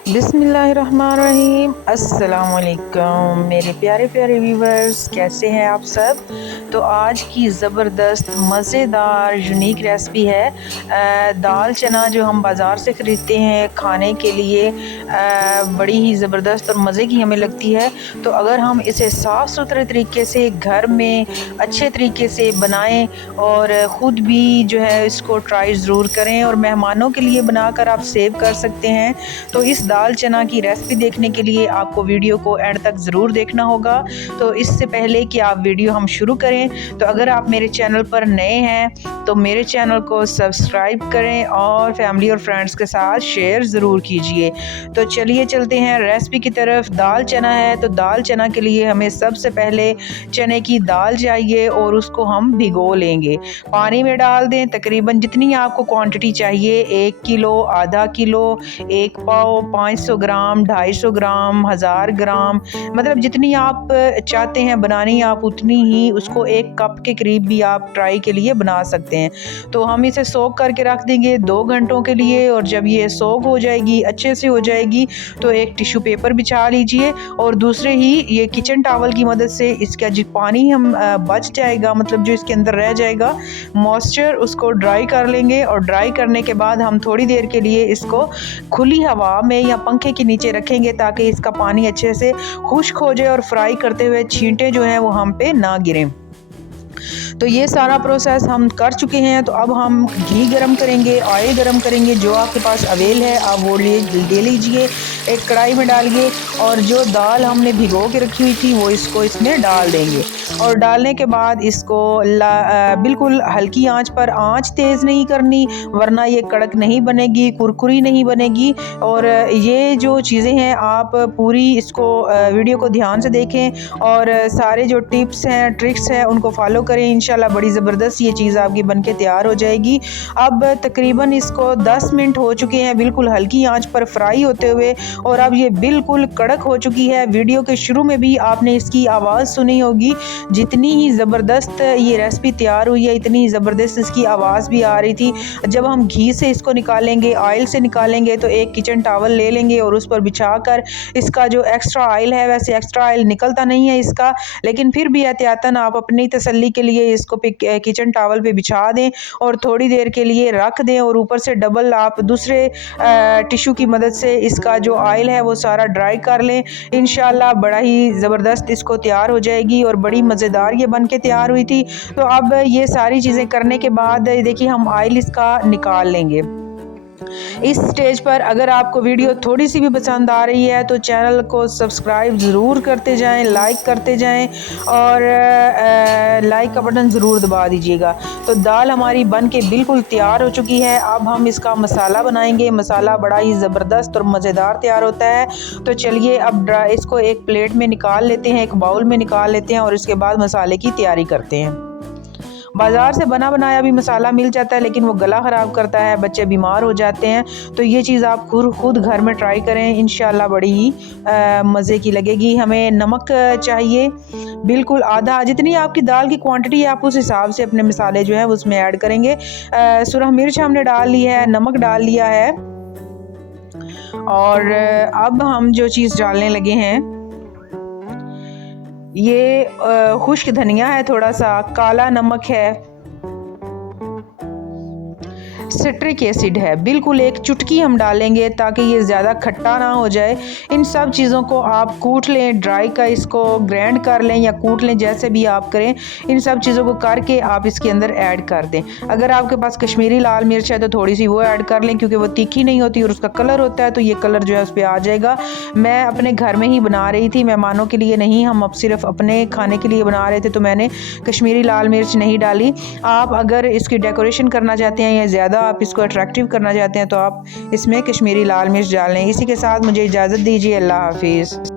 बिस्मिल्लाहिर्रहमानिर्रहीम। अस्सलाम वालेकुम मेरे प्यारे प्यारे व्यूवर्स, कैसे हैं आप सब। तो आज की ज़बरदस्त मज़ेदार यूनिक रेसिपी है दाल चना, जो हम बाज़ार से ख़रीदते हैं खाने के लिए। बड़ी ही ज़बरदस्त और मज़े की हमें लगती है। तो अगर हम इसे साफ़ सुथरे तरीके से घर में अच्छे तरीके से बनाएं और ख़ुद भी जो है इसको ट्राई ज़रूर करें और मेहमानों के लिए बनाकर आप सेव कर सकते हैं। तो इस दाल चना की रेसिपी देखने के लिए आपको वीडियो को एंड तक ज़रूर देखना होगा। तो इससे पहले कि आप वीडियो हम शुरू करें, तो अगर आप मेरे चैनल पर नए हैं तो मेरे चैनल को सब्सक्राइब करें और फैमिली और फ्रेंड्स के साथ शेयर ज़रूर कीजिए। तो चलिए चलते हैं रेसिपी की तरफ। दाल चना है, तो दाल चना के लिए हमें सबसे पहले चने की दाल चाहिए और उसको हम भिगो लेंगे। पानी में डाल दें, तकरीबन जितनी आपको क्वांटिटी चाहिए, 1 किलो, आधा किलो, 1 पाव, 500 ग्राम, 250 ग्राम, 1000 ग्राम, मतलब जितनी आप चाहते हैं बनानी आप उतनी ही उसको 1 कप के करीब भी आप ट्राई के लिए बना सकते हैं। तो हम इसे सोक करके रख देंगे 2 घंटों के लिए, और जब ये सोक हो जाएगी, अच्छे से हो जाएगी, तो एक टिश्यू पेपर बिछा लीजिए और दूसरे ही ये किचन टॉवल की मदद से इसका जो पानी हम बच जाएगा, मतलब जो इसके अंदर रह जाएगा मॉइस्चर, उसको ड्राई कर लेंगे। और ड्राई करने के बाद हम थोड़ी देर के लिए इसको खुली हवा में या पंखे के नीचे रखेंगे ताकि इसका पानी अच्छे से खुश्क हो जाए और फ्राई करते हुए छींटे जो हैं वो हम पे ना गिरें। तो ये सारा प्रोसेस हम कर चुके हैं। तो अब हम घी गरम करेंगे, ऑयल गरम करेंगे, जो आपके पास अवेल है आप वो ले लीजिए। एक कढ़ाई में डालिए और जो दाल हमने भिगो के रखी हुई थी वो इसको इसमें डाल देंगे। और डालने के बाद इसको बिल्कुल हल्की आंच पर, आंच तेज़ नहीं करनी वरना ये कड़क नहीं बनेगी, कुरकुरी नहीं बनेगी। और ये जो चीज़ें हैं आप पूरी इसको वीडियो को ध्यान से देखें और सारे जो टिप्स हैं, ट्रिक्स हैं, उनको फॉलो करें। इंशाल्लाह बड़ी ज़बरदस्त ये चीज़ आपकी बनके तैयार हो जाएगी। अब तकरीबन इसको 10 मिनट हो चुके हैं बिल्कुल हल्की आंच पर फ्राई होते हुए, और अब ये बिल्कुल कड़क हो चुकी है। वीडियो के शुरू में भी आपने इसकी आवाज़ सुनी होगी, जितनी ही ज़बरदस्त ये रेसिपी तैयार हुई है इतनी ज़बरदस्त इसकी आवाज़ भी आ रही थी। जब हम घी से इसको निकालेंगे, ऑयल से निकालेंगे, तो एक किचन टॉवल ले लेंगे और उस पर बिछा कर इसका जो एक्स्ट्रा ऑयल है, वैसे एक्स्ट्रा ऑयल निकलता नहीं है इसका, लेकिन फिर भी एहतियातन आप अपनी तसल्ली के लिए इसको किचन टॉवल पे बिछा दें और थोड़ी देर के लिए रख दें। और ऊपर से डबल आप दूसरे टिश्यू की मदद से इसका जो ऑयल है वो सारा ड्राई कर लें। इंशाल्लाह बड़ा ही ज़बरदस्त इसको तैयार हो जाएगी और बड़ी मज़ेदार ये बन के तैयार हुई थी। तो अब ये सारी चीज़ें करने के बाद देखिए हम ऑयल इसका निकाल लेंगे। इस स्टेज पर अगर आपको वीडियो थोड़ी सी भी पसंद आ रही है तो चैनल को सब्सक्राइब ज़रूर करते जाएं, लाइक करते जाएं और लाइक का बटन ज़रूर दबा दीजिएगा। तो दाल हमारी बन के बिल्कुल तैयार हो चुकी है। अब हम इसका मसाला बनाएंगे। मसाला बड़ा ही ज़बरदस्त और मज़ेदार तैयार होता है। तो चलिए अब इसको एक प्लेट में निकाल लेते हैं, एक बाउल में निकाल लेते हैं और इसके बाद मसाले की तैयारी करते हैं। बाज़ार से बना बनाया भी मसाला मिल जाता है लेकिन वो गला ख़राब करता है, बच्चे बीमार हो जाते हैं। तो ये चीज़ आप खुद घर में ट्राई करें, इंशाल्लाह बड़ी ही मज़े की लगेगी। हमें नमक चाहिए बिल्कुल आधा, जितनी आपकी दाल की क्वांटिटी है आप उस हिसाब से अपने मसाले जो हैं उसमें ऐड करेंगे। सुरख मिर्च हमने डाल ली है, नमक डाल लिया है, और अब हम जो चीज़ डालने लगे हैं ये खुश्क धनिया है, थोड़ा सा काला नमक है, सिट्रिक एसिड है, बिल्कुल एक चुटकी हम डालेंगे ताकि ये ज़्यादा खट्टा ना हो जाए। इन सब चीज़ों को आप कूट लें, ड्राई का इसको ग्राइंड कर लें या कूट लें, जैसे भी आप करें। इन सब चीज़ों को करके आप इसके अंदर ऐड कर दें। अगर आपके पास कश्मीरी लाल मिर्च है तो थोड़ी सी वो ऐड कर लें, क्योंकि वो तीखी नहीं होती और उसका कलर होता है, तो ये कलर जो है उस पर आ जाएगा। मैं अपने घर में ही बना रही थी, मेहमानों के लिए नहीं, हम अब सिर्फ अपने खाने के लिए बना रहे थे, तो मैंने कश्मीरी लाल मिर्च नहीं डाली। आप अगर इसकी डेकोरेशन करना चाहते हैं या ज़्यादा आप इसको अट्रैक्टिव करना चाहते हैं तो आप इसमें कश्मीरी लाल मिर्च डाल लें। इसी के साथ मुझे इजाज़त दीजिए। अल्लाह हाफिज़।